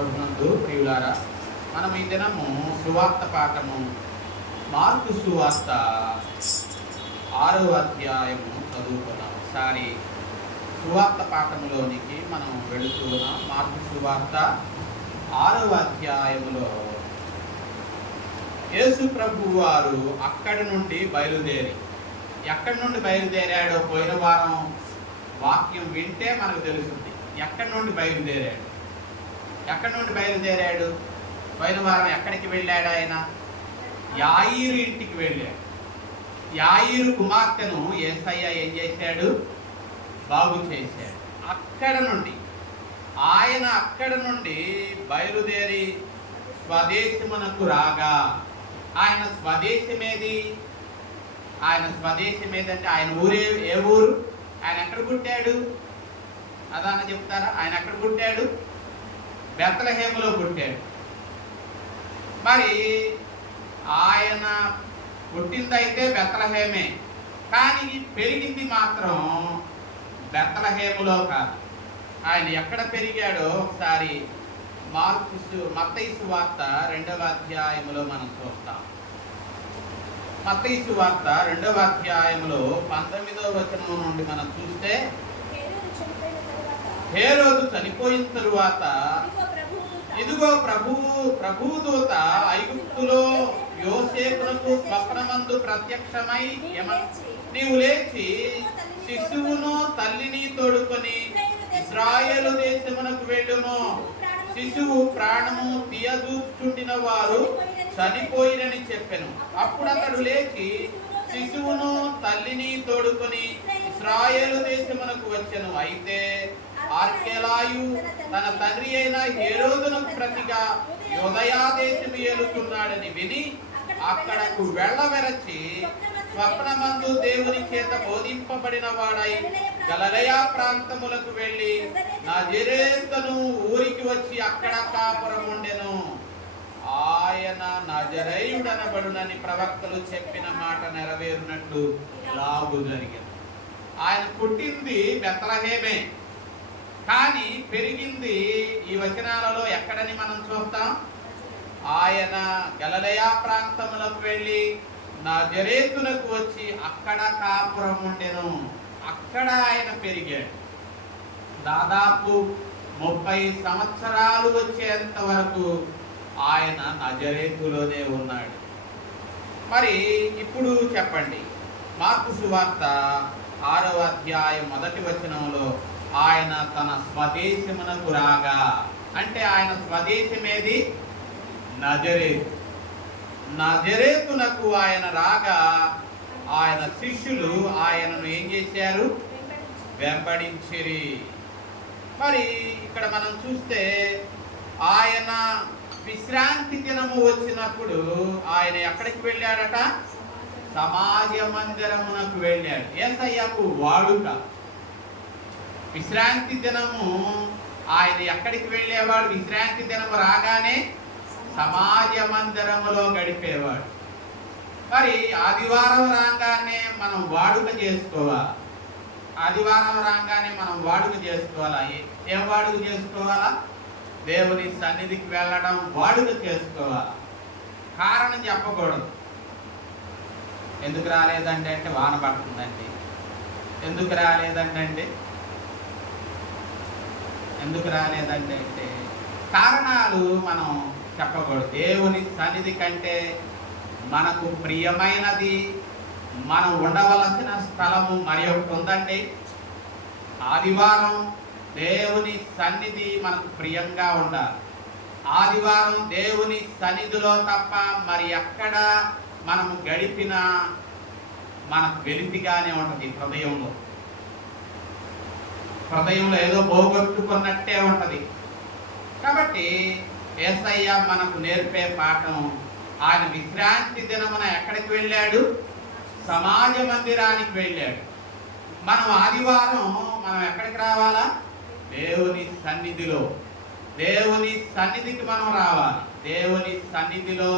ప్రభునందు ప్రియులారా, మనం ఈ దినము సువార్త పాఠము మార్కు సువార్త 6వ అధ్యాయము చదువుకున్నాం. ఒకసారి సువార్త పాఠములోనికి మనం వెళుతున్నాం. మార్కు సువార్త 6వ అధ్యాయములో యేసు ప్రభు వారు అక్కడి నుండి బయలుదేరి, ఎక్కడి నుండి బయలుదేరాడో పోయిన వారం వాక్యం వింటే మనకు తెలుస్తుంది. ఎక్కడి నుండి బయలుదేరాడు, ఎక్కడి నుండి బయలుదేరాడు? పోయిన వారం ఎక్కడికి వెళ్ళాడు? ఆయన యాయీరు ఇంటికి వెళ్ళాడు. యాయీరు కుమార్తెను యేసయ్య ఏం చేశాడు? బాగు చేశాడు. అక్కడ నుండి బయలుదేరి స్వదేశమునకు రాగా, ఆయన స్వదేశమేది? ఆయన స్వదేశం ఏదంటే ఆయన ఊరే, ఏ ఊరు? ఆయన ఎక్కడ పుట్టాడు? అదన్న చెప్తారా? ఆయన ఎక్కడ పుట్టాడు? బెత్లెహేములో పుట్టాడు. మరి ఆయన పుట్టిందైతే బెత్లెహేమే, కానీ పెరిగింది మాత్రం బెత్లెహేములో కాదు. ఆయన ఎక్కడ పెరిగాడో ఒకసారి మత్తయి సువార్త 2వ అధ్యాయములో మనం చూస్తాం. మత్తయి సువార్త 2వ అధ్యాయములో 19వ వచనం నుండి మనం చూస్తే, హేరోదు చనిపోయిన తరువాత ఇదిగో ప్రభువు దూత ఐగుప్తులో యోసేపునకు స్వప్నమందు ప్రత్యక్షమై, నీవు లేచి శిశువును తల్లిని తోడుకొని ఇశ్రాయేలు దేశమునకు వెళ్ళుము, శిశువు ప్రాణము తీయదూచుచుండిన వారు చనిపోయినని చెప్పెను. అప్పుడు అతడు లేచి శిశువును తల్లిని తోడుకొని ఇశ్రాయేలు దేశమునకు వచ్చెను. అయితే ఆర్కెలాయు తన తండ్రి అయిన హేరోదునకు ప్రతిగా యూదయా దేశము ఏలుతున్నాడని విని అక్కడకు వెళ్ళవెరచి స్వప్నమందు దేవుని చేత బోధింపబడిన వాడై గలిలయ ప్రాంతములకు వెళ్ళి నజరేతును ఊరికి వచ్చి అక్కడ కాపురం ఉండెను. ఆయన నజరేయుడనబడునని ప్రవక్తలు చెప్పిన మాట నెరవేరునట్లు ఇలాగు జరిగింది. ఆయన పుట్టింది బెత్లెహేమే, కానీ పెరిగింది ఈ వచనాలలో ఎక్కడని మనం చూస్తాం? ఆయన గలిలయ ప్రాంతములకు వెళ్ళి నజరేతునకు వచ్చి అక్కడ కాపురం ఉండెను. అక్కడ ఆయన పెరిగాడు. దాదాపు 30 సంవత్సరాలు వచ్చేంత వరకు ఆయన నజరేతులోనే ఉన్నాడు. మరి ఇప్పుడు చెప్పండి, మార్కు సువార్త 6వ అధ్యాయం 1వ వచనంలో ఆయన తన స్వదేశమునకు రాగా, అంటే ఆయన స్వదేశమేది? నజరేతు. నజరేతునకు ఆయన రాగా ఆయన శిష్యులు ఆయనను ఏం చేశారు? వెంబడించిరి. మరి ఇక్కడ మనం చూస్తే ఆయన విశ్రాంతి దినము వచ్చినప్పుడు ఆయన ఎక్కడికి వెళ్ళాడట? సమాజ మందిరమునకు వెళ్ళాడు. యేసయ్యకు వాడుక. విశ్రాంతి దినము ఆయన ఎక్కడికి వెళ్ళేవాడు? విశ్రాంతి దినము రాగానే సమాజ మందిరములో గడిపేవాడు. మరి ఆదివారం రాగానే మనం వాడుక చేసుకోవాలి. ఆదివారం రాగానే మనం వాడుక చేసుకోవాలా? ఏం వాడుక చేసుకోవాలా? దేవుని సన్నిధికి వెళ్ళడం వాడుక చేసుకోవాలి. కారణం చెప్పకూడదు. ఎందుకు రాలేదండి అంటే వాన పడుతుందండి, ఎందుకు రాలేదండి అంటే కారణాలు మనం చెప్పకూడదు. దేవుని సన్నిధి కంటే మనకు ప్రియమైనది, మనం ఉండవలసిన స్థలము మరి ఒకటి ఉందండి. ఆదివారం దేవుని సన్నిధి మనకు ప్రియంగా ఉండాలి. ఆదివారం దేవుని సన్నిధిలో తప్ప మరి ఎక్కడ మనము గడిపినా మనకు వెలితిగానే ఉంటుంది. హృదయంలో ఏదో పోగొట్టుకున్నట్టే ఉంటుంది. కాబట్టి యేసయ్య మనకు నేర్పే పాఠం, ఆయన విశ్రాంతి దినమున ఎక్కడికి వెళ్ళాడు? సమాజ మందిరానికి వెళ్ళాడు. మనం ఆదివారం మనం ఎక్కడికి రావాలా? దేవుని సన్నిధిలో. దేవుని సన్నిధికి మనం రావాలి. దేవుని సన్నిధిలో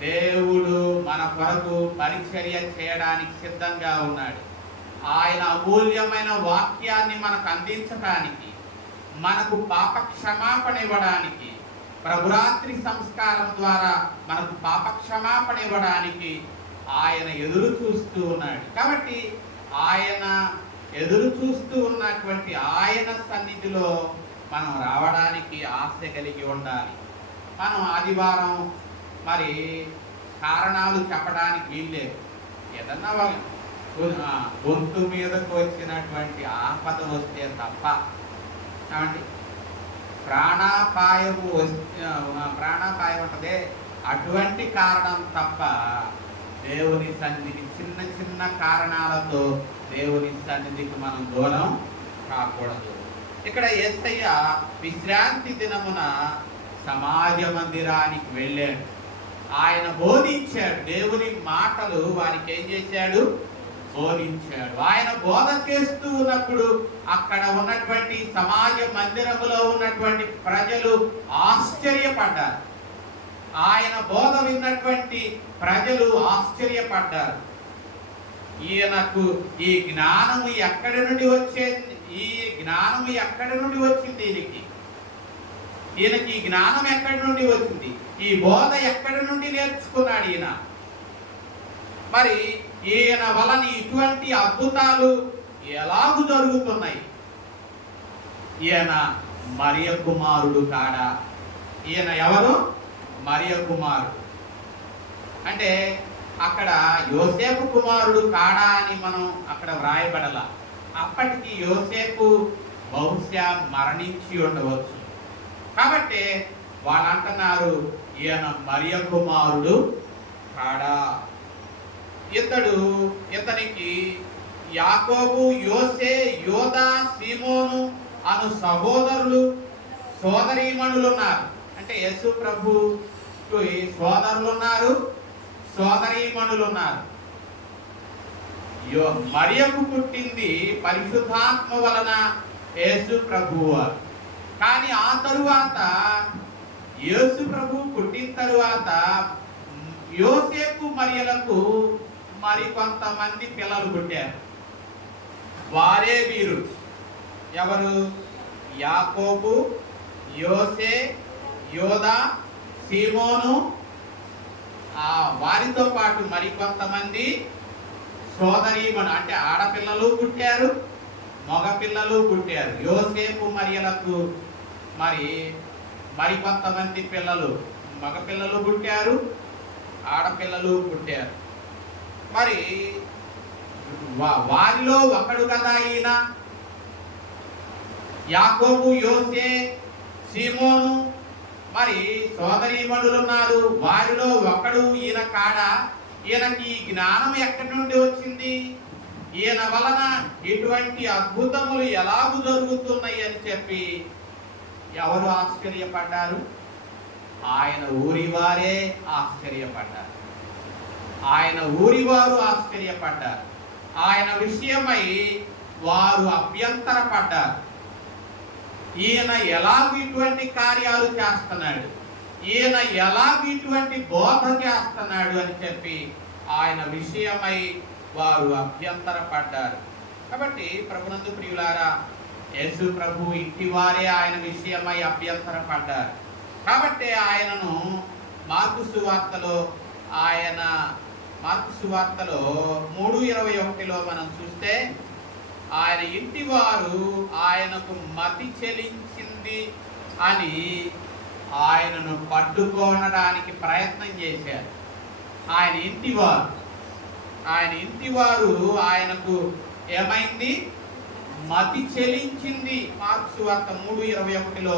దేవుడు మన కొరకు పరిచర్య చేయడానికి సిద్ధంగా ఉన్నాడు. ఆయన అమూల్యమైన వాక్యాన్ని మనకు అందించడానికి, మనకు పాప క్షమాపణ ఇవ్వడానికి, ప్రభురాత్రి సంస్కారం ద్వారా మనకు పాప క్షమాపణ ఇవ్వడానికి ఆయన ఎదురు చూస్తూ ఉన్నాడు. కాబట్టి ఆయన ఎదురు చూస్తూ ఉన్నటువంటి ఆయన సన్నిధిలో మనం రావడానికి ఆశ కలిగి ఉండాలి. మనం ఆదివారం మరి కారణాలు చెప్పడానికి వీల్లేదు. ఏదన్నా గొంతు మీదకు వచ్చినటువంటి ఆపద వస్తే తప్ప, ఏమండి, ప్రాణాపాయం ఉంటుంది, అటువంటి కారణం తప్ప దేవుని సన్నిధికి చిన్న చిన్న కారణాలతో దేవుని సన్నిధికి మనం దూరం కాకూడదు. ఇక్కడ యేసయ్య విశ్రాంతి దినమున సమాజ మందిరానికి వెళ్ళాడు. ఆయన బోధించాడు. దేవుని మాటలు వారికి ఏం చేశాడు? బోధించాడు. ఆయన బోధ చేస్తూ ఉన్నప్పుడు అక్కడ ఉన్నటువంటి సమాజ మందిరములో ఉన్నటువంటి ప్రజలు ఆశ్చర్యపడ్డారు. ఆయన బోధ విన్నటువంటి ప్రజలు ఆశ్చర్యపడ్డారు. ఈయనకు ఈ జ్ఞానము ఎక్కడి నుండి వచ్చేది? ఈ జ్ఞానము ఎక్కడి నుండి వచ్చింది? ఈయనకి ఈ జ్ఞానం ఎక్కడి నుండి వచ్చింది? ఈ బోధ ఎక్కడి నుండి నేర్చుకున్నాడు ఈయన? మరి ఈయన వలన ఇటువంటి అద్భుతాలు ఎలాగూ జరుగుతున్నాయి? ఈయన మరియ కుమారుడు కాడా? ఈయన ఎవరు? మరియ కుమారుడు. అంటే అక్కడ యోసేపు కుమారుడు కాడా అని మనం అక్కడ వ్రాయబడలా. అప్పటికి యోసేపు బహుశా మరణించి ఉండవచ్చు. కాబట్టి వాళ్ళు అంటున్నారు, ఈయన మరియ కుమారుడు కాడా? ఇతనికి యాకోబు, యోసే, యోదా, సీమోను అను సహోదరులు, సోదరీమణులు ఉన్నారు. అంటే యేసు ప్రభుకి సోదరులు ఉన్నారు, సోదరీమణులు ఉన్నారు. మరియకు పుట్టింది పరిశుద్ధాత్మ వలన యేసు ప్రభువు. కానీ ఆ తరువాత యేసు ప్రభు పుట్టిన తరువాత యోసేపు మరియలకు మరి కొంతమంది పిల్లలు పుట్టారు. వారే వీరు. ఎవరు? యాకోబు, యోసే, యోదా, సీమోను, వారితో పాటు మరి కొంతమంది సోదరీమణులు, అంటే ఆడపిల్లలు పుట్టారు, మగ పిల్లలు పుట్టారు. యోసేపు మరియలకు మరి కొంతమంది పిల్లలు, మగ పిల్లలు పుట్టారు, ఆడపిల్లలు పుట్టారు. మరి వారిలో ఒకడు కదా ఈయన. యాకోబు, యోసే, సీమోను, మరి సోదరీమణులు ఉన్నారు. వారిలో ఒకడు ఈయన కాడా? ఈయనకి ఈ జ్ఞానం ఎక్కడి నుండి వచ్చింది? ఈయన వలన ఇటువంటి అద్భుతములు ఎలాగూ జరుగుతున్నాయి అని చెప్పి ఎవరు ఆశ్చర్యపడ్డారు? ఆయన ఊరివారే ఆశ్చర్యపడ్డారు. ఆయన ఊరివారు ఆశ్చర్యపడ్డారు. ఆయన విషయమై వారు అభ్యంతరపడ్డారు. ఈయన ఎలాగూ ఇటువంటి కార్యాలు చేస్తున్నాడు, ఈయన ఎలాగూ ఇటువంటి బోధ చేస్తున్నాడు అని చెప్పి ఆయన విషయమై వారు అభ్యంతరపడ్డారు. కాబట్టి ప్రభునందు ప్రియులారా, యేసు ప్రభు ఇంటి వారే ఆయన విషయమై అభ్యంతరపడ్డారు. కాబట్టి ఆయనను మార్కు సువార్తలో 3:21 మనం చూస్తే, ఆయన ఇంటి వారు ఆయనకు మతి చెలించింది అని ఆయనను పట్టుకోనడానికి ప్రయత్నం చేశారు. ఆయన ఇంటి వారు ఆయనకు ఏమైంది? మతి చెలించింది. మార్కు సువార్త 3:21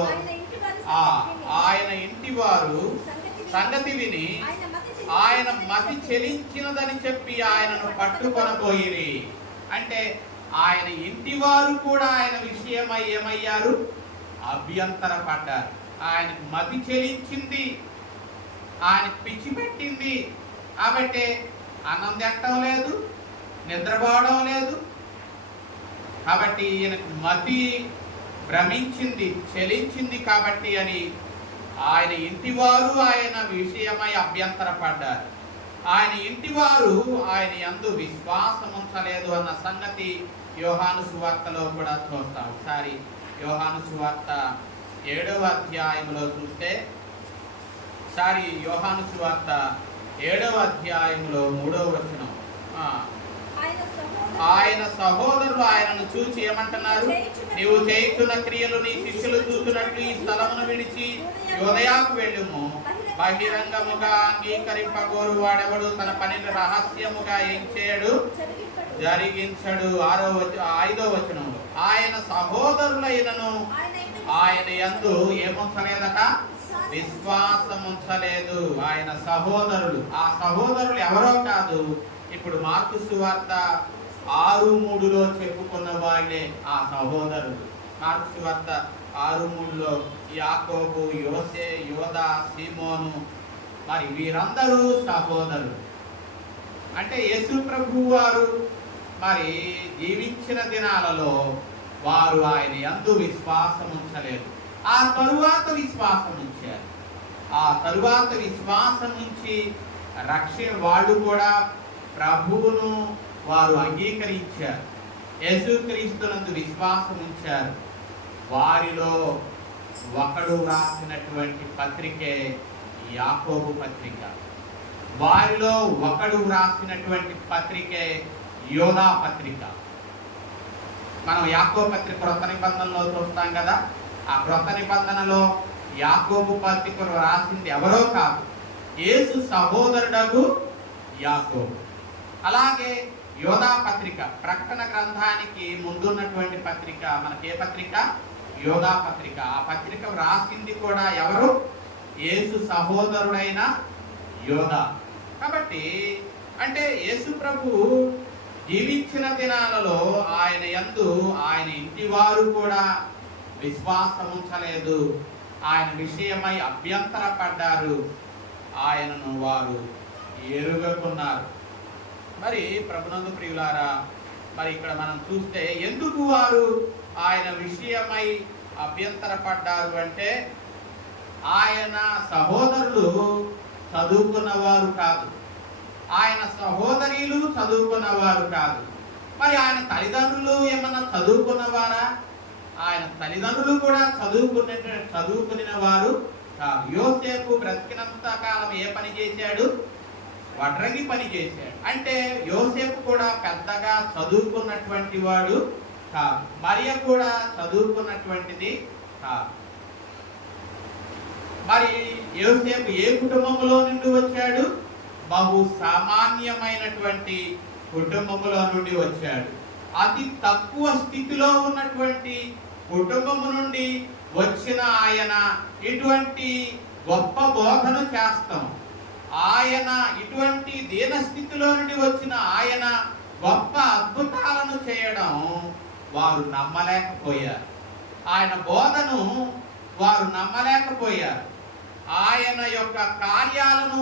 ఆయన ఇంటి వారు సంగతి విని ఆయన మతి చెలించినదని చెప్పి ఆయనను పట్టుకొనబోయిరి. అంటే ఆయన ఇంటి వారు కూడా ఆయన విషయమై ఏమయ్యారు? అభ్యంతరపడ్డారు. ఆయనకు మతి చెలించింది, ఆయన పిచ్చి పెట్టింది. కాబట్టి అన్నం తినటం లేదు, నిద్రపోవడం లేదు. కాబట్టి ఈయనకు మతి భ్రమించింది, చెలించింది కాబట్టి అని ఆయన ఇంటివారు ఆయన విషయమై అభ్యంతరపడ్డారు. ఆయన ఇంటివారు ఆయన యందు విశ్వాసం ఉంచలేదు అన్న సంగతి యోహాను సువార్తలో కూడా చూస్తాం. ఒకసారి యోహాను సువార్త 7వ అధ్యాయంలో చూస్తే, యోహాను సువార్త 7వ అధ్యాయంలో 3వ వచనం. ఆయన సహోదరులు ఆయనను చూచి ఏమంటున్నారు? నీవు చేయుచున్న క్రియలు నీ శిష్యులు చూస్తున్నట్లు ఈ స్థలమును విడిచి యోదయాకు వెళ్ళుము. బహిరంగముగా అంగీకరింపగోరు వాడెవడు తన పనిని రహస్యముగా ఏం చేయడు, జరిగించడు. 5వ వచనంలో ఆయన సహోదరులైనను ఆయన యందు ఏముంచలేదట? విశ్వాసముంచలేదు. ఆయన సహోదరులు, ఆ సహోదరులు ఎవరో కాదు, ఇప్పుడు మార్కు సువార్త 6:3లో చెప్పుకున్న వాళ్ళే ఆ సహోదరులు. మార్కు సువార్త 6:3లో యాకోబు, యోసే, యోదా, సీమోను, మరి వీరందరూ సహోదరులు. అంటే యేసు ప్రభు వారు మరి జీవించిన దినాలలో వారు ఆయన యందు విశ్వాసం ఉంచలేదు. ఆ తరువాత విశ్వాసం ఉంచారు. ఆ తరువాత విశ్వాసం ఉంచి వాళ్ళు కూడా ప్రభువును వారు అంగీకరించారు. యేసుక్రీస్తునందు విశ్వాసం ఉంచారు. వారిలో ఒకడు రాసినటువంటి పత్రికే యాకోబు పత్రిక. వారిలో ఒకడు రాసినటువంటి పత్రికే యోదా పత్రిక. మనం యాకోబు పత్రిక క్రొత్త నిబంధనలో చూస్తాం కదా. ఆ క్రొత్త నిబంధనలో యాకోబు పత్రిక రాసింది ఎవరో కాదు, యేసు సహోదరుడగు యాకోబు. అలాగే యోదా పత్రిక, ప్రకటన గ్రంథానికి ముందున్నటువంటి పత్రిక, మనకే పత్రిక? యోదా పత్రిక. ఆ పత్రిక రాసింది కూడా ఎవరు? యేసు సహోదరుడైన యోదా. కాబట్టి అంటే యేసు ప్రభు జీవించిన దినాలలో ఆయన యందు ఆయన ఇంటి వారు కూడా విశ్వాసం ఉంచలేదు. ఆయన విషయమై అభ్యంతరపడ్డారు. ఆయనను వారు ఎరుగకున్నారు. మరి ప్రభునందు ప్రియులారా, మరి ఇక్కడ మనం చూస్తే ఎందుకు వారు ఆయన విషయమై అభ్యంతరపడ్డారు అంటే, ఆయన సహోదరులు చదువుకున్నవారు కాదు, ఆయన సహోదరీలు చదువుకున్నవారు కాదు. మరి ఆయన తల్లిదండ్రులు ఏమన్నా చదువుకున్నవారా? ఆయన తల్లిదండ్రులు కూడా చదువుకున్న వారు కాదు. యోసేపు బ్రతికినంత కాలం ఏ పని చేశాడు? వడ్రంగి పని చేశాడు. అంటే యోసేపు కూడా పెద్దగా చదువుకున్నటువంటి వాడు కాదు. మరియ కూడా చదువుకున్నటువంటిది కాదు. మరి యోసేపు ఏ కుటుంబంలో నుండి వచ్చాడు? బహు సామాన్యమైనటువంటి కుటుంబంలో నుండి వచ్చాడు. అతి తక్కువ స్థితిలో ఉన్నటువంటి కుటుంబము నుండి వచ్చిన ఆయన ఇటువంటి గొప్ప బోధను చేస్తాం. ఆయన ఇటువంటి దీనస్థితిలో నుండి వచ్చిన ఆయన గొప్ప అద్భుతాలను చేయడం వారు నమ్మలేకపోయారు. ఆయన బోధను వారు నమ్మలేకపోయారు. ఆయన యొక్క కార్యాలను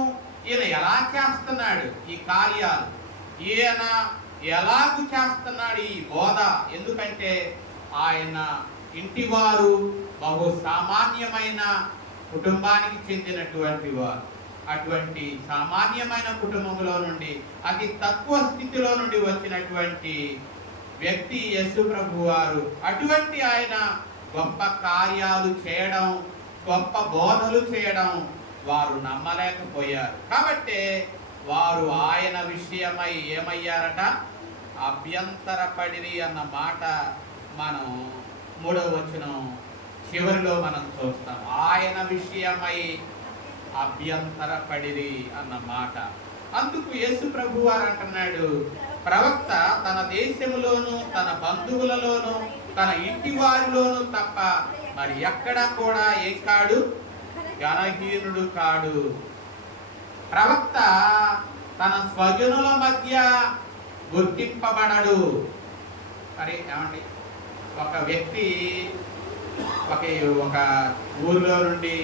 ఈయన ఎలా చేస్తున్నాడు, ఈ కార్యాలు ఈయన ఎలాగూ చేస్తున్నాడు ఈ బోధ? ఎందుకంటే ఆయన ఇంటివారు బహు సామాన్యమైన కుటుంబానికి చెందినటువంటి వారు. అటువంటి సామాన్యమైన కుటుంబంలో నుండి అతి తక్కువ స్థితిలో నుండి వచ్చినటువంటి వ్యక్తి యేసు ప్రభు వారు. అటువంటి ఆయన గొప్ప కార్యాలు చేయడం, గొప్ప బోధలు చేయడం వారు నమ్మలేకపోయారు. కాబట్టి వారు ఆయన విషయమై ఏమయ్యారట? అభ్యంతరపడిరి అన్న మాట మనం 3వ వచనం చివరిలో మనం చూస్తాం. ఆయన విషయమై అభ్యంతరపడిరి అన్న మాట. అందుకు యేసు ప్రభు వారు అంటున్నాడు, ప్రవక్త తన దేశములోను తన బంధువులలోను తన ఇంటి వారిలోను తప్ప మరి ఎక్కడ కూడా ఏం కాడు? ఘనహీనుడు కాడు. ప్రవక్త తన స్వజనుల మధ్య గుర్తింపబడడు. మరి ఏమండి, ఒక వ్యక్తి ఒక ఊరిలో నుండి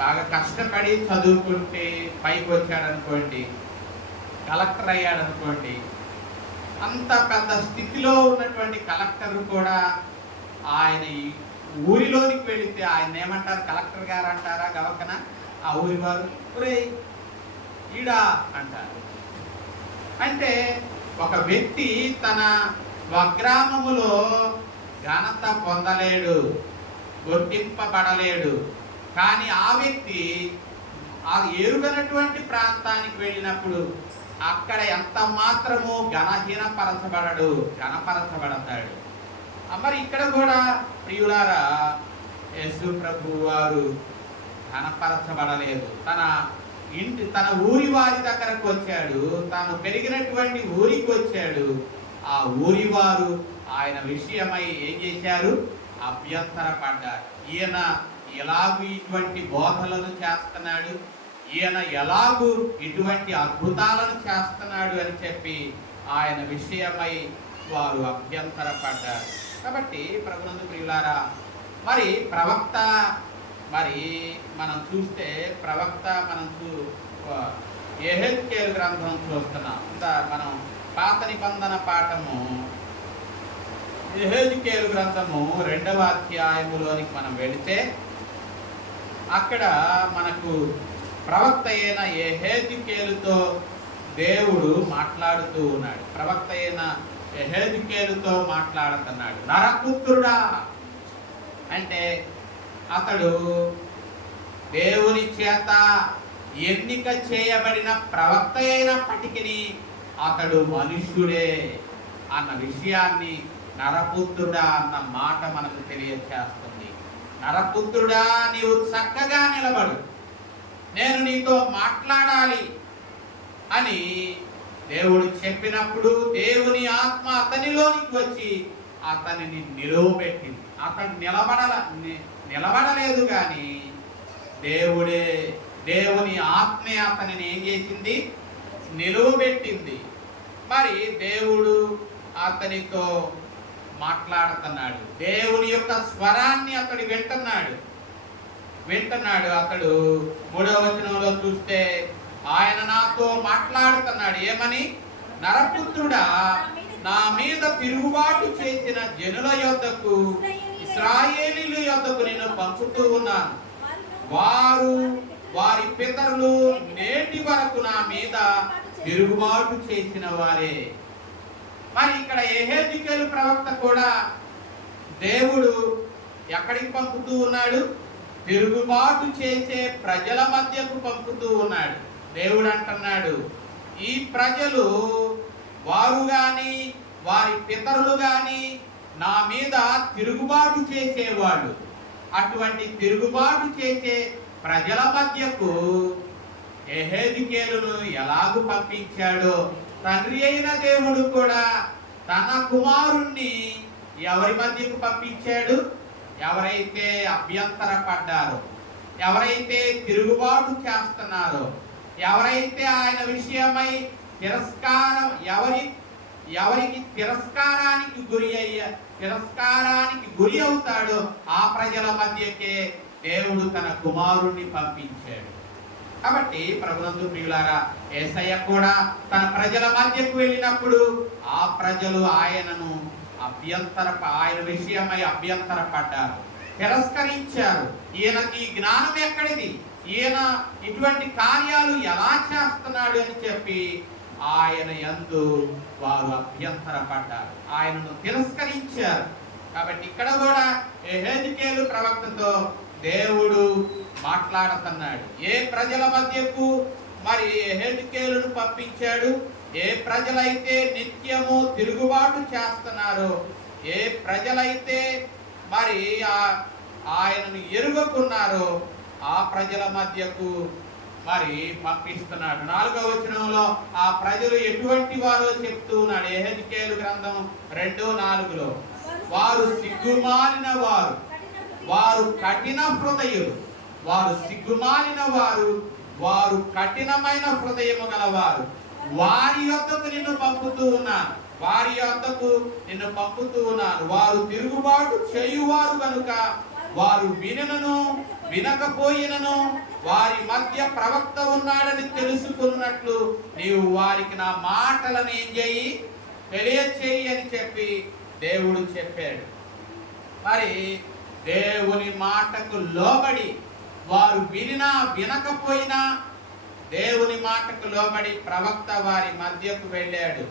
బాగా కష్టపడి చదువుకుంటే పైకి వచ్చాడనుకోండి, కలెక్టర్ అయ్యాడనుకోండి, అంత పెద్ద స్థితిలో ఉన్నటువంటి కలెక్టర్ కూడా ఆయన ఊరిలోనికి వెళితే ఆయన ఏమంటారు? కలెక్టర్ గారు అంటారా గవకన? ఆ ఊరి వారు ఒరే ఈడా అంటారు. అంటే ఒక వ్యక్తి తన స్వగ్రామములో ఘనత పొందలేడు, గుర్తింపబడలేడు. కానీ ఆ వ్యక్తి ఆ ఎరుగనటువంటి ప్రాంతానికి వెళ్ళినప్పుడు అక్కడ ఎంత మాత్రము ఘనహీనపరచబడడు, ఘనపరచబడతాడు. మరి ఇక్కడ కూడా ప్రియులారా, యేసు ప్రభు వారు ఘనపరచబడలేదు. తన ఊరి వారి దగ్గరకు వచ్చాడు, తాను పెరిగినటువంటి ఊరికి వచ్చాడు. ఆ ఊరి వారు ఆయన విషయమై ఏం చేశారు? అభ్యంతరపడ్డారు. ఈయన ఎలాగూ ఇటువంటి బోధలను చేస్తున్నాడు, ఈయన ఎలాగూ ఇటువంటి అద్భుతాలను చేస్తున్నాడు అని చెప్పి ఆయన విషయమై వారు అభ్యంతరపడ్డారు. కాబట్టి ప్రభునందు ప్రియులారా, మరి ప్రవక్త, మరి మనం చూస్తే ప్రవక్త యెహెజ్కేలు గ్రంథం చూస్తున్నాం. మనం పాత నిబంధన పాఠము యెహెజ్కేలు గ్రంథము 2వ అధ్యాయములోనికి మనం వెళితే అక్కడ మనకు ప్రవక్త అయిన యెహెజ్కేలుతో దేవుడు మాట్లాడుతూ ఉన్నాడు. ప్రవక్త అయిన యెహెజ్కేలుతో మాట్లాడుతున్నాడు. నరపుత్రుడా అంటే అతడు దేవుని చేత ఎన్నిక చేయబడిన ప్రవక్త అయినప్పటికీ అతడు మనుష్యుడే అన్న విషయాన్ని నరపుత్రుడా అన్న మాట మనకు తెలియచేస్తుంది. నరపుత్రుడా, నీవు చక్కగా నిలబడు, నేను నీతో మాట్లాడాలి అని దేవుడు చెప్పినప్పుడు దేవుని ఆత్మ అతనిలోనికి వచ్చి అతనిని నిలువబెట్టింది. అతడు నిలబడలేదు కానీ దేవుని ఆత్మే అతనిని ఏం చేసింది? నిలువబెట్టింది. మరి దేవుడు అతనితో మాట్లాడుతున్నాడు. దేవుని యొక్క స్వరాన్ని అతడు వింటున్నాడు. అతడు 3వ వచనంలో చూస్తే ఆయన నాతో మాట్లాడుతున్నాడు. ఏమని? నరపుత్రుడా, నా మీద తిరుగుబాటు చేసిన జనుల యొద్దకు, ఇశ్రాయేలీయుల యొద్దకు నేను పంపుతూ ఉన్నాను. వారి పితరులు నేటి వరకు నా మీద తిరుగుబాటు చేసిన వారే. మరి ఇక్కడ యెహెజ్కేలు ప్రవక్త కూడా దేవుడు ఎక్కడికి పంపుతూ ఉన్నాడు? తిరుగుబాటు చేసే ప్రజల మధ్యకు పంపుతూ ఉన్నాడు. దేవుడు అంటున్నాడు, ఈ ప్రజలు, వారు గాని వారి పితరులు గాని నా మీద తిరుగుబాటు చేసేవాళ్ళు. అటువంటి తిరుగుబాటు చేసే ప్రజల మధ్యకు యెహెజ్కేలును ఎలాగూ పంపించాడో, తండ్రి అయిన దేవుడు కూడా తన కుమారుణ్ణి ఎవరి మధ్యకు పంపించాడు? ఎవరైతే అభ్యంతరపడ్డారో, ఎవరైతే తిరుగుబాటు చేస్తున్నారో, ఎవరైతే ఆయన విషయమై ఎవరికి తిరస్కారానికి గురి అవుతాడో ఆ ప్రజల మధ్యకే దేవుడు తన కుమారుణ్ణి పంపించాడు. కాబట్టి ప్రభునందు ప్రియులారా, యేసయ్య కూడా తన ప్రజల మధ్యకు వెళ్ళినప్పుడు ఆ ప్రజలు ఆయన విషయమై అభ్యంతరపడ్డారు, తిరస్కరించారు. ఈయనకి జ్ఞానం ఎక్కడిది? ఈయన ఇటువంటి కార్యాలు ఎలా చేస్తున్నాడు అని చెప్పి ఆయన యందు వారు అభ్యంతరపడ్డారు, ఆయనను తిరస్కరించారు. కాబట్టి ఇక్కడ కూడా యెహెజ్కేలు ప్రవక్తతో దేవుడు మాట్లాడుతున్నాడు. ఏ ప్రజల మధ్యకు మరి యెహెజ్కేలును పంపించాడు? ఏ ప్రజలైతే నిత్యము తిరుగుబాటు చేస్తున్నారో, ఏ ప్రజలైతే మరి ఆయనను ఎరుగకున్నారో ఆ ప్రజల మధ్యకు మరి పంపిస్తున్నాడు. 4వ వచనంలో ఆ ప్రజలు ఎటువంటి వారో చెప్తూ ఉన్నాడు. యెహెజ్కేలు గ్రంథం 2:4లో వారు సిగ్గుమాలిన వారు కఠిన హృదయులు, వారు సిగ్గుమాలిన వారు కఠినమైన హృదయము గలవారు, వారి యొద్దకు నిన్ను పంపుతూ ఉన్నాను. వారు తిరుగుబాటు చేయువారు కనుక వారు వినకపోయినను వారి మధ్య ప్రవక్త ఉన్నాడని తెలుసుకున్నట్లు నీవు వారికి నా మాటలను ఏం చేయి? తెలియచేయి అని చెప్పి దేవుడు చెప్పాడు. మరి దేవుని మాటకు లోబడి వారు వినకపోయినా దేవుని మాటకు లోబడి ప్రవక్త వారి మధ్యకు వెళ్ళాడు.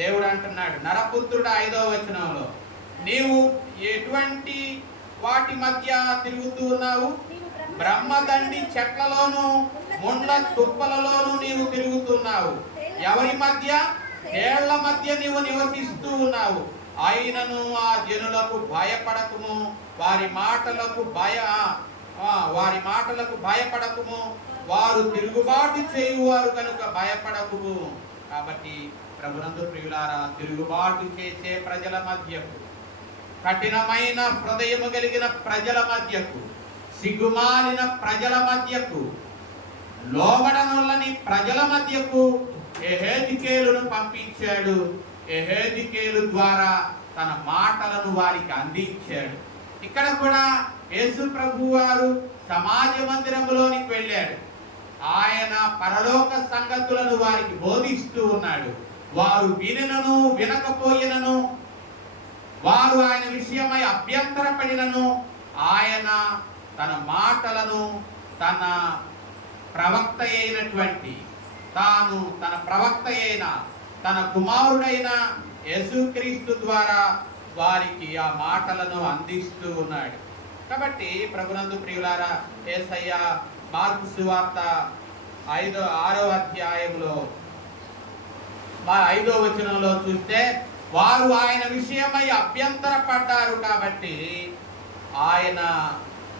దేవుడు అంటున్నాడు, నరపుత్రుడు 5వ వచనంలో, నీవు ఎటువంటి వాటి మధ్య తిరుగుతూ ఉన్నావు? బ్రహ్మదండి చెట్లలోను ముండ్ల తుప్పలలోను నీవు తిరుగుతున్నావు. ఎవరి మధ్య? తేళ్ల మధ్య నీవు నివసిస్తూ ఉన్నావు. అయినను ఆ జనులకు భయపడకుము, వారి మాటలకు భయపడకుము, వారు తిరుగుబాటు చేయువారు కనుక భయపడకుము. కాబట్టి ప్రభునందు ప్రియులారా, తిరుగుబాటు చేసే ప్రజల మధ్యకు, కఠినమైన హృదయము కలిగిన ప్రజల మధ్యకు, సిగ్గుమాలిన ప్రజల మధ్యకు, లోబడనొల్లని ప్రజల మధ్యకు యెహెజ్కేలును పంపించాడు. యెహెజ్కేలు ద్వారా తన మాటలను వారికి అందించాడు. ఇక్కడ కూడా యేసు ప్రభు వారు సమాజ మందిరములోనికి వెళ్ళాడు. ఆయన పరలోక సంగతులను వారికి బోధిస్తూ ఉన్నాడు. వారు వినను వినకపోయినను, వారు ఆయన విషయమై అభ్యంతరపడినను, ఆయన తన మాటలను తన ప్రవక్త అయిన తన కుమారుడైన యేసుక్రీస్తు ద్వారా వారికి ఆ మాటలను అందిస్తూ ఉన్నాడు. కాబట్టి ప్రభునందు ప్రియులారా, యేసయ్య మార్కు సువార్త 6వ అధ్యాయంలో 5వ వచనంలో చూస్తే, వారు ఆయన విషయమై అభ్యంతరపడ్డారు కాబట్టి ఆయన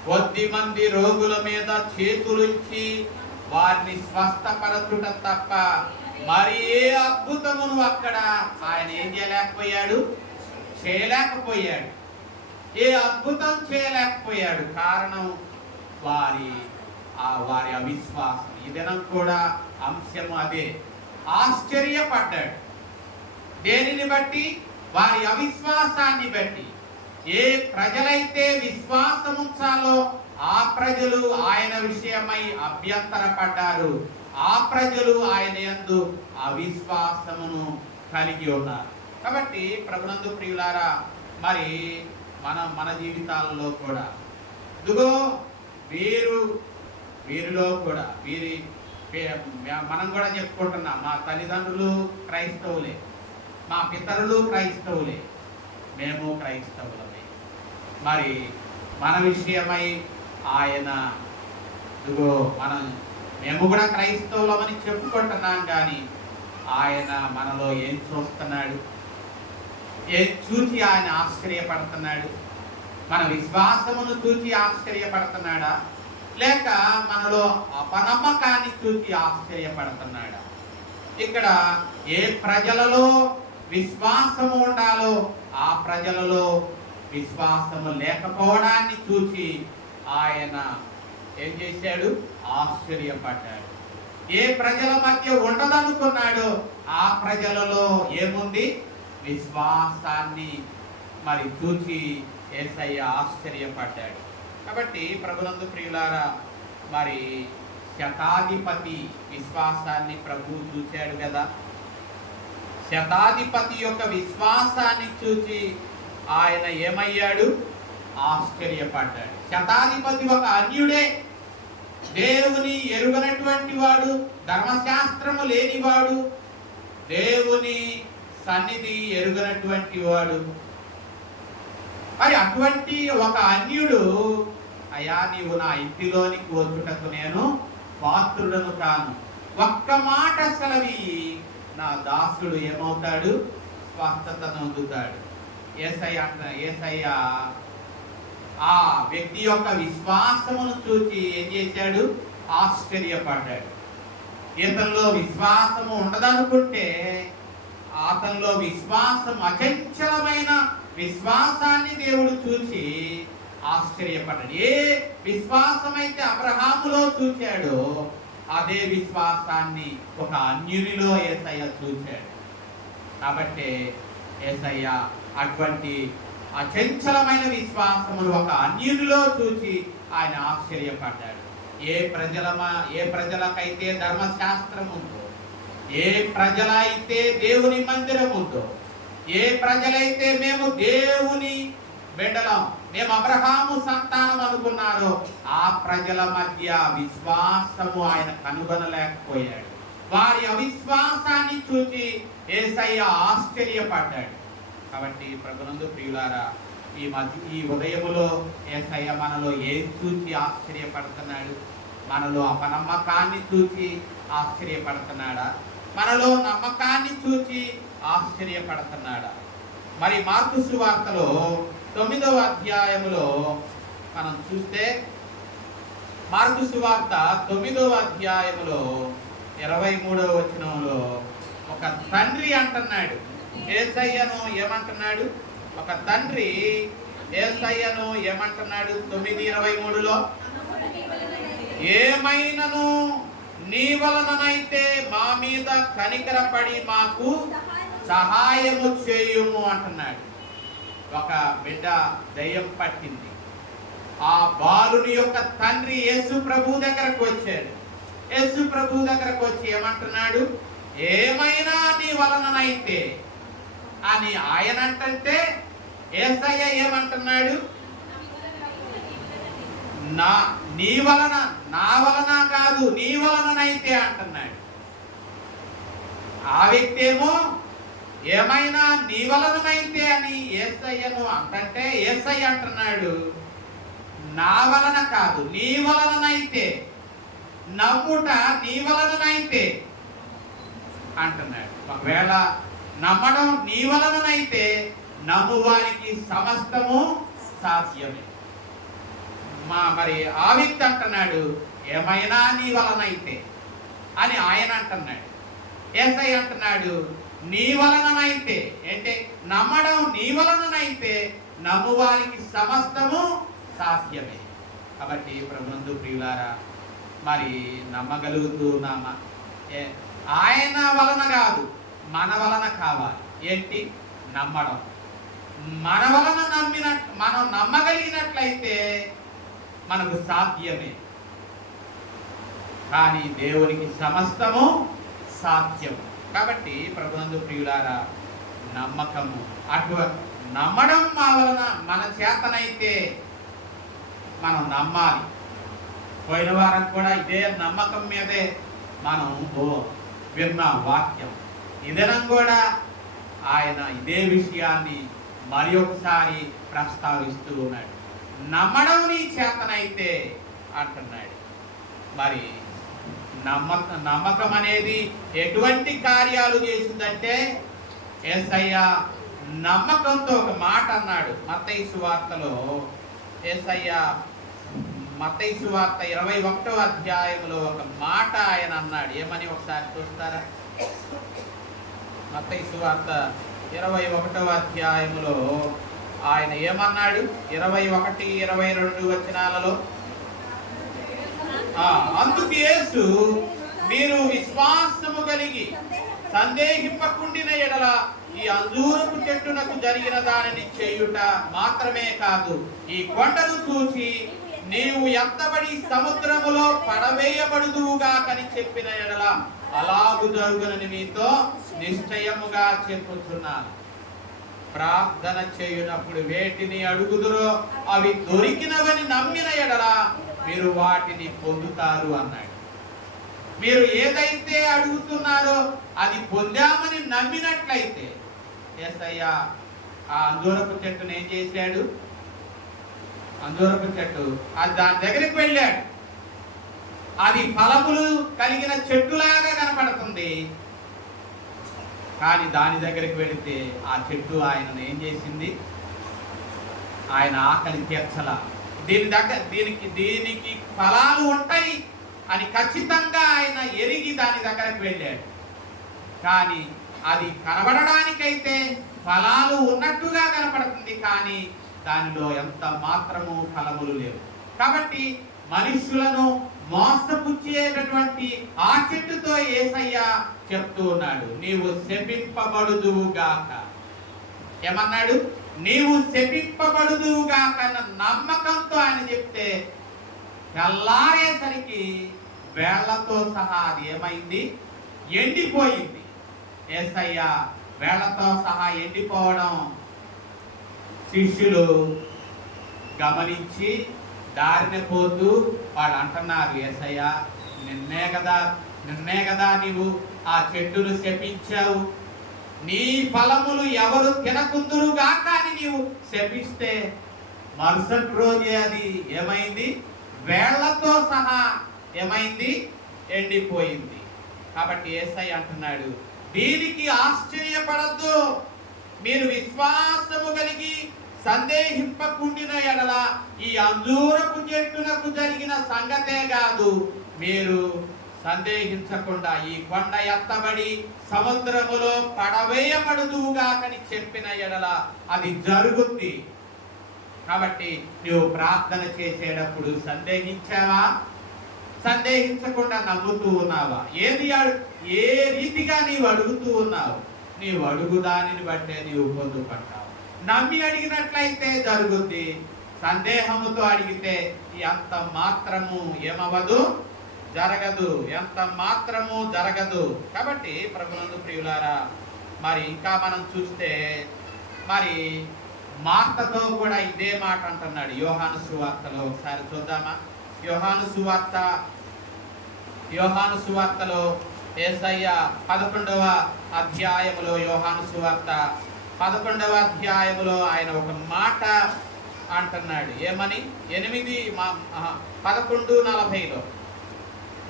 కొద్ది మంది రోగుల మీద చేతులుంచి వారిని స్వస్థపరచుట తప్ప మరి ఏ అద్భుతమును అక్కడ ఆయన ఏం చేయలేకపోయాడు. ఏ అద్భుతం చేయలేకపోయాడు. కారణం వారి అవిశ్వాసం. ఈ దినం కూడా అంశము అదే. ఆశ్చర్యపడ్డాడు. దేనిని బట్టి? వారి అవిశ్వాసాన్ని బట్టి. ఏ ప్రజలైతే విశ్వాసముంచాలో ఆ ప్రజలు ఆయన విషయమై అభ్యంతరపడ్డారు. ఆ ప్రజలు ఆయన యందు అవిశ్వాసమును కలిగి ఉన్నారు. కాబట్టి ప్రభునందు ప్రియులారా, మరి మన జీవితాలలో కూడా ఇదిగో వీరిలో కూడా మనం కూడా చెప్పుకుంటున్నాం, మా తల్లిదండ్రులు క్రైస్తవులే, మా పితరులు క్రైస్తవులే, మేము క్రైస్తవులమే. మరి మన విషయమై ఆయన ఇదిగో మేము కూడా క్రైస్తవులమని చెప్పుకుంటున్నాం, కానీ ఆయన మనలో ఏం చూస్తున్నాడు? ఏం చూసి ఆయన ఆశ్చర్యపడుతున్నాడు? మన విశ్వాసమును చూసి ఆశ్చర్యపడుతున్నాడా, లేక మనలో అపనమ్మకాన్ని చూసి ఆశ్చర్యపడుతున్నాడా? ఇక్కడ ఏ ప్రజలలో విశ్వాసము ఉండాలో ఆ ప్రజలలో విశ్వాసము లేకపోవడాన్ని చూసి ఆయన ఏం చేశాడు? ఆశ్చర్యపడ్డాడు. ఏ ప్రజల మధ్య ఉండదనుకున్నాడో ఆ ప్రజలలో ఏముంది? విశ్వాసాన్ని మరి చూసి యేసయ్య ఆశ్చర్యపడ్డాడు. కాబట్టి ప్రభునందు ప్రియులారా, మరి శతాధిపతి విశ్వాసాన్ని ప్రభు చూశాడు కదా. శతాధిపతి యొక్క విశ్వాసాన్ని చూసి ఆయన ఏమయ్యాడు? ఆశ్చర్యపడ్డాడు. శతాధిపతి ఒక అన్యుడే, దేవుని ఎరుగనటువంటి వాడు, ధర్మశాస్త్రము లేనివాడు, దేవుని సన్నిధి ఎరుగనటువంటి వాడు. మరి అటువంటి ఒక అన్యుడు, అయ్యా నీవు నా ఇంటిలోనికి వచ్చుటకు నేను పాత్రుడను కాను, ఒక్క మాట సెలవి, నా దాసుడు ఏమవుతాడు? స్వస్థత నొందుతాడు. యేసయ్య ఆ వ్యక్తి యొక్క విశ్వాసమును చూసి ఏం చేశాడు? ఆశ్చర్యపడ్డాడు. ఇతనిలో విశ్వాసము ఉండదనుకుంటే అతనిలో విశ్వాసం, అచంచలమైన విశ్వాసాన్ని దేవుడు చూసి ఆశ్చర్యపడ్డాడు. ఏ విశ్వాసమైతే అబ్రహాములో చూశాడో అదే విశ్వాసాన్ని ఒక అన్యునిలో యేసయ్య చూశాడు. కాబట్టి యేసయ్య అటువంటి అచంచలమైన విశ్వాసమును ఒక అన్యునిలో చూసి ఆయన ఆశ్చర్యపడ్డాడు. ఏ ప్రజలకైతే ధర్మశాస్త్రం ఉందో, ఏ ప్రజలైతే దేవుని మందిరం ఉందో, ఏ ప్రజలైతే మేము దేవుని బిడ్డలం, మేము అబ్రహాము సంతానం అనుకున్నారో ఆ ప్రజల మధ్య విశ్వాసము ఆయన కనుగొనలేకపోయాడు. వారి అవిశ్వాసాన్ని చూసి యేసయ్య ఆశ్చర్యపడ్డాడు. కాబట్టి ప్రభునందు ప్రియులారా, ఈ ఉదయములో యేసయ్య మనలో ఏం చూసి ఆశ్చర్యపడుతున్నాడు? మనలో అపనమ్మకాన్ని చూసి ఆశ్చర్యపడుతున్నాడా? మనలో నమ్మకాన్ని చూసి ఆశ్చర్యపడుతున్నాడా? మరి మార్కు సువార్తలో 9వ అధ్యాయములో మనం చూస్తే, మార్కు సువార్త 9వ అధ్యాయములో 23వ వచనంలో ఒక తండ్రి అంటున్నాడు యేసయ్యను ఏమంటున్నాడు? ఒక తండ్రి యేసయ్యను ఏమంటున్నాడు? 9:23లో, ఏమైనను నీ వలననైతే మా మీద కనికరపడి మాకు సహాయము చేయుము అంటున్నాడు. ఒక బిడ్డ దయ్యం పట్టింది. ఆ బాలుని యొక్క తండ్రి యేసు ప్రభు దగ్గరకు వచ్చాడు. యేసు ప్రభు దగ్గరకు వచ్చి ఏమంటున్నాడు? ఏమైనా నీ వలననైతే అని ఆయన అంటే, యేసయ్య ఏమంటున్నాడు? నీ వలన, నా వలన కాదు, నీ వలననైతే అంటున్నాడు. ఆ వ్యక్తి ఏమో ఏమైనా నీ వలననైతే అని యేసయ్యను అంటే, యేసయ్య అంటున్నాడు నా వలన కాదు, నీ వలననైతే, నమ్ముట నీ వలననైతే అంటున్నాడు. ఒకవేళ నమ్మడం నీ వలననైతే నమ్మువారికి సమస్తము సాధ్యమే. మరి ఆ వ్యక్తి అంటున్నాడు ఏమైనా నీ వలనైతే అని ఆయన అంటున్నాడు. యేసయ్య అంటున్నాడు నీ వలననైతే, అంటే నమ్మడం నీ వలననైతే నమ్మువారికి సమస్తము సాధ్యమే. కాబట్టి ప్రభునందు ప్రియులారా, మరి నమ్మగలుగుతున్నామా? ఆయన వలన కాదు, మన వలన కావాలి. ఏంటి? నమ్మడం. మన వలన మనం నమ్మగలిగినట్లయితే మనకు సాధ్యమే. కానీ దేవునికి సమస్తము సాధ్యం. కాబట్టి ప్రభునందు ప్రియులారా, నమ్మకము, నమ్మడం మన చేతనైతే మనం నమ్మాలి. పోయిన వారం కూడా ఇదే నమ్మకం మీదే మనం విన్న వాక్యం. ఈ దినం కూడా ఆయన ఇదే విషయాన్ని మరి ఒకసారి ప్రస్తావిస్తూ ఉన్నాడు. నమ్మడం నీ చేతనైతే అంటున్నాడు. మరి నమ్మకం అనేది ఎటువంటి కార్యాలు చేసిందంటే, యేసయ్య నమ్మకంతో ఒక మాట అన్నాడు మత్తయి సువార్తలో. యేసయ్య మత్తయి సువార్త 21వ అధ్యాయంలో ఒక మాట ఆయన అన్నాడు. ఏమని ఒకసారి చూస్తారా? మత్తయి సువార్త 21వ అధ్యాయంలో ఆయన ఏమన్నాడు? 21, 22 వచనాలలో, అందుకు యేసు మీరు విశ్వాసము కలిగి సందేహింపకుండిన ఎడల ఈ అంజూరపు చెట్టునకు జరిగిన దానిని చేయుట మాత్రమే కాదు, ఈ కొండను చూసి నీవు ఎత్తబడి సముద్రములో పడవేయబడుదువుగా కని చెప్పిన ఎడల అలాగు జరుగునని మీతో నిశ్చయముగా చెప్పుచున్నాను. ప్రార్థన చేయునప్పుడు వేటిని అడుగుదురో అవి దొరికినవని నమ్మిన ఎడల మీరు వాటిని పొందుతారు అన్నాడు. మీరు ఏదైతే అడుగుతున్నారో అది పొందామని నమ్మినట్లయితే, యేసయ్య ఆ అంజూరపు చెట్టును ఏం చేశాడు? అంజూరపు చెట్టు అది దాని దగ్గరికి వెళ్ళాడు. అది ఫలములు కలిగిన చెట్టులాగా కనపడుతుంది. కానీ దాని దగ్గరికి వెళితే ఆ చెట్టు ఆయనను ఏం చేసింది? ఆయన ఆకలి తీర్చల. దీనికి ఫలాలు ఉంటాయి అని ఖచ్చితంగా ఆయన ఎరిగి దాని దగ్గరకు వెళ్ళాడు. కానీ అది కనబడడానికైతే ఫలాలు ఉన్నట్టుగా కనపడుతుంది, కానీ దానిలో ఎంత మాత్రము ఫలములు లేవు. కాబట్టి మనుషులను మోసపుచ్చేటటువంటి ఆ చెట్టుతో యేసయ్య చెప్తూ ఉన్నాడు, నీవు శపింపబడుదువుగాక. ఏమన్నాడు? నీవు శపింపబడుదువుగాక అన్న నమ్మకంతో ఆయన చెప్తే, తెల్లారేసరికి వేళ్లతో సహా అది ఏమైంది? ఎండిపోయింది. యేసయ్య వేళ్లతో సహా ఎండిపోవడం శిష్యులు గమనించి దారిన పోతూ వాళ్ళు అంటున్నారు, యేసయ్య నిన్నే కదా నీవు ఆ చెట్టును శపించావు, నీ ఫలములు ఎవరు తినకుందురుగాక అని నీవు శపిస్తే మరుసటి రోజే అది ఏమైంది? వేళ్లతో సహా ఏమైంది? ఎండిపోయింది. కాబట్టి యేసయ్య అంటున్నాడు, దీనికి ఆశ్చర్యపడద్దు. మీరు విశ్వాసము కలిగి సందేహింపకుండిన ఎడల ఈ అంజూరపు చెట్టునకు జరిగిన సంగతే కాదు, మీరు సందేహించకుండా ఈ కొండ ఎత్తబడి సముద్రములో పడవేయబడుదుగాకని చెప్పిన ఎడల అది జరుగుద్ది. కాబట్టి నువ్వు ప్రార్థన చేసేటప్పుడు సందేహించావా? సందేహించకుండా నమ్ముతూ ఉన్నావా? ఏ రీతిగా నీవు అడుగుతూ ఉన్నావు? నీవు అడుగు దానిని బట్టే నీవు పొందుకుంటావు. నమ్మి అడిగినట్లయితే జరుగుద్ది. సందేహముతో అడిగితే ఎంత మాత్రము ఏమవ్వదు, జరగదు. ఎంత మాత్రము జరగదు. కాబట్టి ప్రభునందు ప్రియులారా, మరి ఇంకా మనం చూస్తే మరి మార్తతో కూడా ఇదే మాట అంటున్నాడు యోహాను సువార్తలో. ఒకసారి చూద్దామా? యోహాను సువార్తలో యేసయ్య 11వ అధ్యాయములో, యోహాను సువార్త 11వ అధ్యాయములో ఆయన ఒక మాట అంటున్నాడు. ఏమని? 11:40లో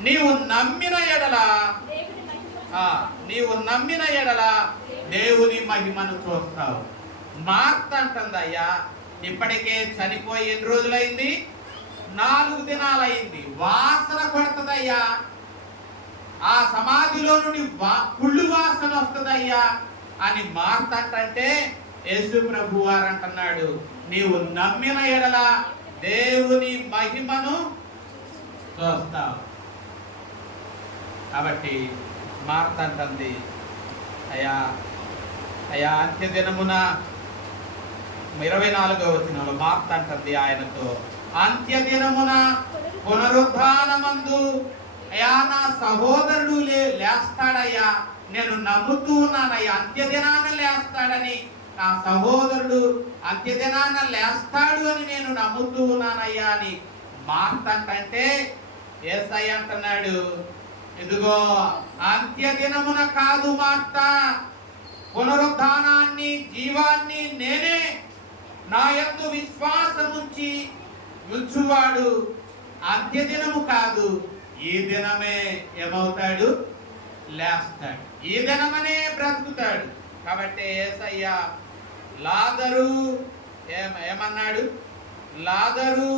నీవు నమ్మిన ఎడల దేవుని మహిమను చూస్తావు. మార్త అంటుంది, అయ్యా ఇప్పటికే చనిపోయి ఎన్ని రోజులైంది? 4 దినాలైంది. వాసన కొడుతుందయ్యా, ఆ సమాధిలో నుండి కుళ్ళు వాసన వస్తుందయ్యా అని మార్త అంటే, యేసు ప్రభు వారు అంటున్నాడు, నీవు నమ్మిన ఎడల దేవుని మహిమను చూస్తావు. కాబట్టి మార్త అంటుంది, అయ్యా అంత్యదినమున 24వ వచనంలో మార్త అంటుంది ఆయనతో, అంత్యదినమున పునరుద్ధానమందు అయ్యా నా సహోదరుడు లేస్తాడయ్యా, నేను నమ్ముతూ ఉన్నానయ్యా అంత్యదినాన లేస్తాడని, నా సహోదరుడు అంత్యదినాన లేస్తాడు అని నేను నమ్ముతూ ఉన్నానయ్యా అని మార్త అంటే, యేసయ్య అంటున్నాడు, ఇదిగో అంత్యదినమున కాదు మార్త, పునరుద్ధానాన్ని జీవాన్ని నేనే. నా యందు విశ్వాసముంచి ఉంచువాడు అంత్యదినము కాదు, ఈ దినమే ఏమవుతాడు? లేస్తాడు. ఈ దినమనే బ్రతుకుతాడు. కాబట్టి యేసయ్య లాజరు ఏమన్నాడు? లాజరు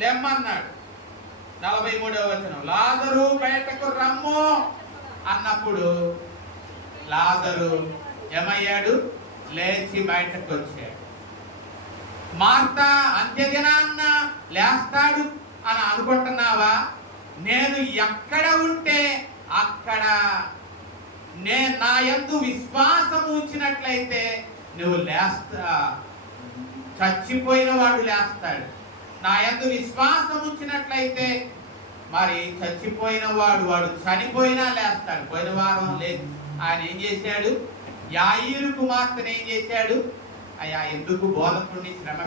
లెమ్మన్నాడు. 43వ వచనం, లాజరు బయటకు రమ్ము అన్నప్పుడు లాజరు ఏమయ్యాడు? లేచి బయటకు వచ్చాడు. మార్త అంత్యదినాన్న లేస్తాడు అని అనుకుంటున్నావా? నేను ఎక్కడ ఉంటే అక్కడ నా యందు విశ్వాసం ఉంచినట్లయితే నువ్వు చచ్చిపోయిన వాడు లేస్తాడు. నా యందు విశ్వాసం ఉంచినట్లయితే మరి చచ్చిపోయిన వాడు చనిపోయినా లేస్తాడు. పోయిన వారం లేదు, ఆయన ఏం చేశాడు? యాయీరు కుమార్తెను ఏం చేశాడు? అయ్యా ఎందుకు బోధకుడిని శ్రమ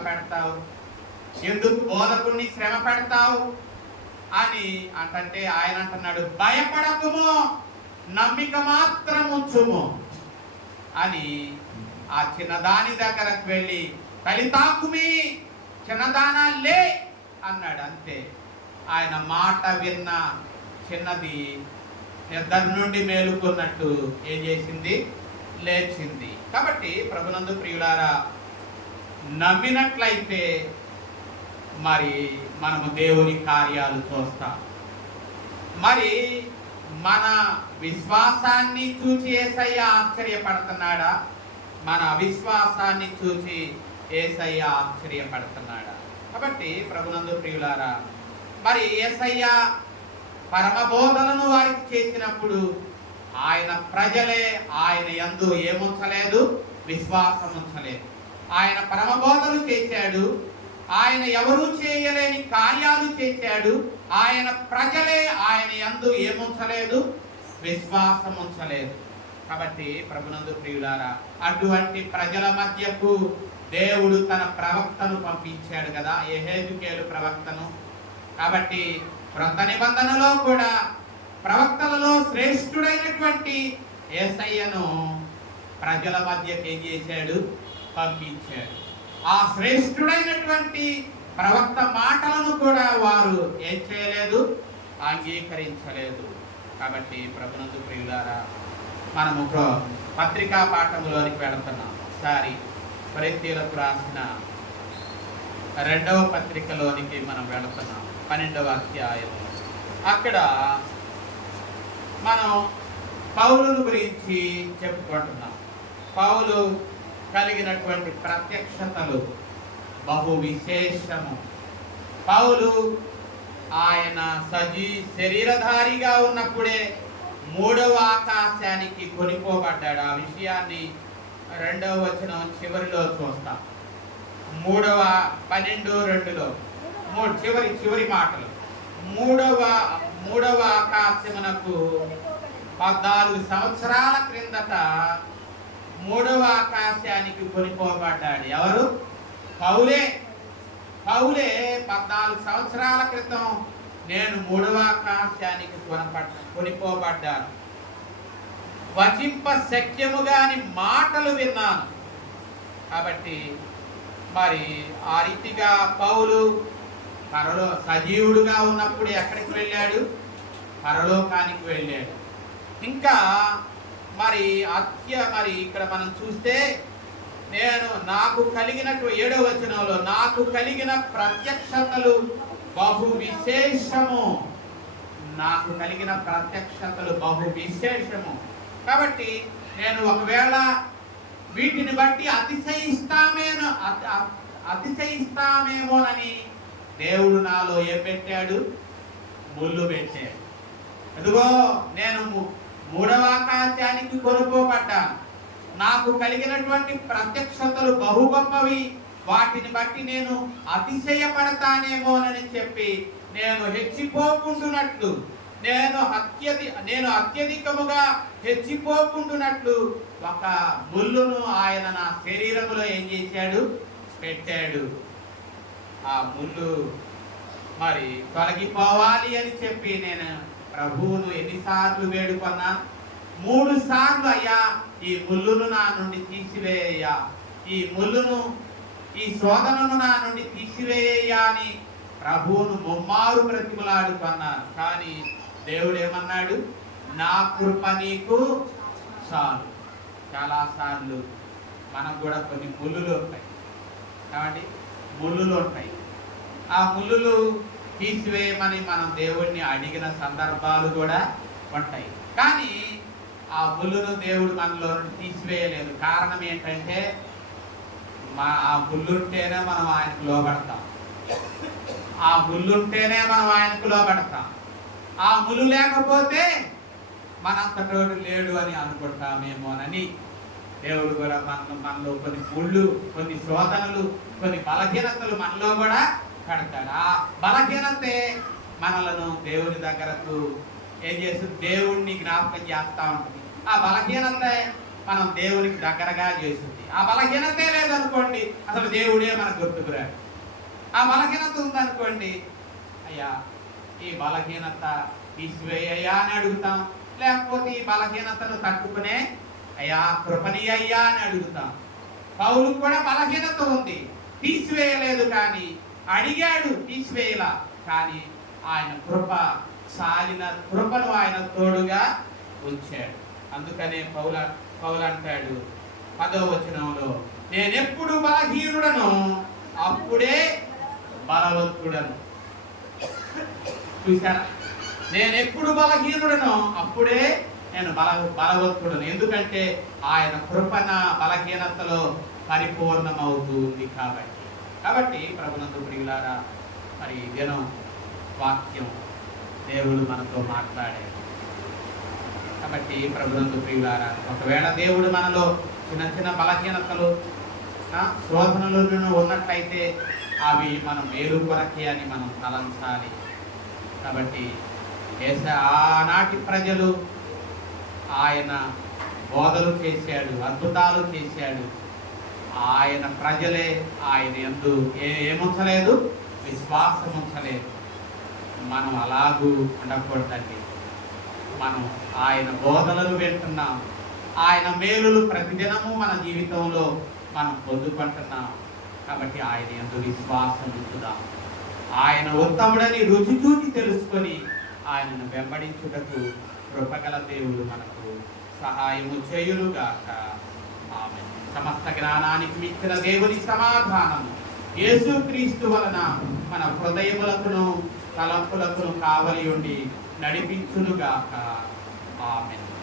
పెడతావు అని అంటే ఆయన అంటున్నాడు, భయపడకుము, నమ్మిక మాత్రం ఉంచుము అని ఆ చిన్నదాని దగ్గరకు వెళ్ళి, తలితాకుమి చిన్నదానా లే అన్నాడు. అంతే. ఆయన మాట విన్న చిన్నది నిద్ర నుండి మేలుకున్నట్టు ఏం చేసింది? లేచింది. కాబట్టి ప్రభునందు ప్రియులారా, నమ్మినట్లయితే మరి మనము దేవుని కార్యాలు చూస్తాం. మరి మన విశ్వాసాన్ని చూసి యేసయ్య ఆశ్చర్యపడుతున్నాడా? మన అవిశ్వాసాన్ని చూసి యేసయ్య ఆశ్చర్యపడుతున్నాడా? కాబట్టి ప్రభునందు ప్రియులారా, మరి యేసయ్య పరమబోధనను వారికి చేసినప్పుడు ఆయన ప్రజలే ఆయన యందు ఏముంచలేదు? విశ్వాసం ఉంచలేదు. ఆయన పరమబోధలు చేశాడు, ఆయన ఎవరూ చేయలేని కార్యాలు చేశాడు. ఆయన ప్రజలే ఆయన యందు ఏముంచలేదు? విశ్వాసం ఉంచలేదు. కాబట్టి ప్రభునందు ప్రియులారా, అటువంటి ప్రజల మధ్యకు దేవుడు తన ప్రవక్తను పంపించాడు కదా, యెహెజ్కేలు ప్రవక్తను. కాబట్టి క్రొత్త నిబంధనలో కూడా ప్రవక్తలలో శ్రేష్ఠుడైనటువంటి యేసయ్యను ప్రజల మధ్యకి ఏం చేశాడు? పంపించాడు. ఆ శ్రేష్ఠుడైనటువంటి ప్రవక్త మాటలను కూడా వారు ఏం చేయలేదు? అంగీకరించలేదు. కాబట్టి ప్రభునందు ప్రియులారా, మనము పత్రికా పాఠములోనికి వెళుతున్నాం. ఒకసారి కొరింథీయులకు రాసిన 2వ పత్రికలోనికి మనం వెళుతున్నాం. 12వ అధ్యాయం. అక్కడ మనం పౌలును గురించి చెప్పుకుంటున్నాం. పౌలు కలిగినటువంటి ప్రత్యక్షతలు బహు విశేషము. పౌలు ఆయన శరీరధారిగా ఉన్నప్పుడే 3వ ఆకాశానికి కొనిపోబడ్డాడు. ఆ విషయాన్ని 2వ వచనం చివరిలో చూస్తాం. 12:2లో చివరి మాటలు. మూడవ ఆకాశమునకు 14 సంవత్సరాల క్రిందట 3వ ఆకాశానికి కొనిపోబడ్డాడు. ఎవరు? పౌలే. 14 సంవత్సరాల క్రితం నేను 3వ ఆకాశానికి కొనిపోబడ్డాను. వచింప శక్యము గాని మాటలు విన్నాను. కాబట్టి మరి ఆ రీతిగా పౌలు సజీవుడుగా ఉన్నప్పుడు ఎక్కడికి వెళ్ళాడు? పరలోకానికి వెళ్ళాడు. ఇంకా మరి ఇక్కడ మనం చూస్తే నాకు కలిగినట్టు 7వ వచనంలో నాకు కలిగిన ప్రత్యక్షతలు బహు విశేషము. నాకు కలిగిన ప్రత్యక్షతలు బహు విశేషము. కాబట్టి నేను ఒకవేళ వీటిని బట్టి అతిశయిస్తామేమోనని దేవుడు నాలో ఏం పెట్టాడు? ముళ్ళు పెట్టాడు. అదిగో నేను 3వ ఆకాశానికి కొనుక్కోబడ్డాను. నాకు కలిగినటువంటి ప్రత్యక్షతలు బహు గొప్పవి. వాటిని బట్టి నేను అతిశయపడతానేమోనని చెప్పి నేను హెచ్చిపోకుండునట్లు, నేను అత్యధికముగా హెచ్చిపోకుండునట్లు ఒక ముళ్ళును ఆయన నా శరీరములో ఏం చేశాడు? పెట్టాడు. ఆ ముళ్ళు మరి తొలగిపోవాలి అని చెప్పి నేను ప్రభువును ఎన్నిసార్లు వేడుకున్నా? 3 సార్లు, అయ్యా ఈ ముళ్ళును నా నుండి తీసివేయ్యా, ఈ ముళ్ళును, ఈ శోధనను నా నుండి తీసివేయ్యా అని ప్రభువును ముమ్మారు బ్రతిమలాడుకున్నాను. కానీ దేవుడు ఏమన్నాడు? నా కృప నీకు చాలు. చాలాసార్లు మనకు కూడా కొన్ని ముళ్ళులు ఉంటాయి. కాబట్టి ముళ్ళులు ఉంటాయి. ఆ ముళ్ళులు తీసివేయమని మనం దేవుడిని అడిగిన సందర్భాలు కూడా ఉంటాయి. కానీ ఆ ముళ్ళును దేవుడు మనలో తీసివేయలేదు. కారణం ఏంటంటే ఆ ముళ్ళుంటేనే మనం ఆయనకు లోబడతాం. ఆ ముళ్ళుంటేనే మనం ఆయనకు లోబడతాం. ఆ ముళ్ళు లేకపోతే మనంతటోడు లేడు అని అనుకుంటామేమోనని దేవుడు కూడా మనలో కొన్ని ముళ్ళు, కొన్ని శోధనలు, కొన్ని బలహీనతలు మనలో కూడా కడతాడు. ఆ బలహీనతే మనలను దేవుని దగ్గరకు ఏం చేస్తుంది? దేవుణ్ణి జ్ఞాపకం చేస్తూ ఉంటుంది. ఆ బలహీనత మనం దేవునికి దగ్గరగా చేస్తుంది. ఆ బలహీనతే లేదనుకోండి, అసలు దేవుడే మనకు గుర్తుకురాడు. ఆ బలహీనత ఉందనుకోండి, అయ్యా ఈ బలహీనత తీసివేయ్యా అని అడుగుతాం. లేకపోతే ఈ బలహీనతను తట్టుకునే అయ్యా కృపని అయ్యా అని అడుగుతాం. పౌలు కూడా బలహీనత ఉంది, తీసివేయలేదు. కానీ అడిగాడు, తీసివేయలా. కానీ ఆయన సాలిన కృపను ఆయన తోడుగా ఉంచాడు. అందుకనే పౌలు అంటాడు 10వ వచనంలో, నేనెప్పుడు బలహీనుడను అప్పుడే బలవంతుడను. చూసారా? నేనెప్పుడు బలహీనుడను అప్పుడే నేను బలవంతుడను. ఎందుకంటే ఆయన కృపణ బలహీనతలో పరిపూర్ణమవుతుంది. కాబట్టి ప్రభునందు ప్రియులారా, మరి దినం వాక్యం దేవుడు మనతో మాట్లాడాడు. కాబట్టి ప్రభునందు ప్రియులారా, ఒకవేళ దేవుడు మనలో చిన్న చిన్న బలహీనతలు, శోధనలు ఉన్నట్లయితే అవి మనం మేలు కొరకే అని మనం తలంచాలి. కాబట్టి ఆనాటి ప్రజలు ఆయన బోధలు చేశాడు, అద్భుతాలు చేశాడు. ఆయన ప్రజలే ఆయన యందు ఏముంచలేదు? విశ్వాసం ఉంచలేదు. మనం అలాగూ ఉండకూడదండి. మనం ఆయన బోధనలు వింటున్నాం, ఆయన మేలులు ప్రతిదినము మన జీవితంలో మనం పొందుకుంటున్నాం. కాబట్టి ఆయన యందు విశ్వాసం ఉంచుదాం. ఆయన ఉత్తముడని రుచి చూచి తెలుసుకొని ఆయనను వెంబడించుటకు కృపగల దేవుడు మనకు సహాయము చేయునుగాక. ఆమేన్. సమస్త జ్ఞానానికి మించిన దేవుని సమాధానము యేసుక్రీస్తు వలన మన హృదయములకును తలంపులకును కావలి ఉండి నడిపించునుగాక. ఆమేన్.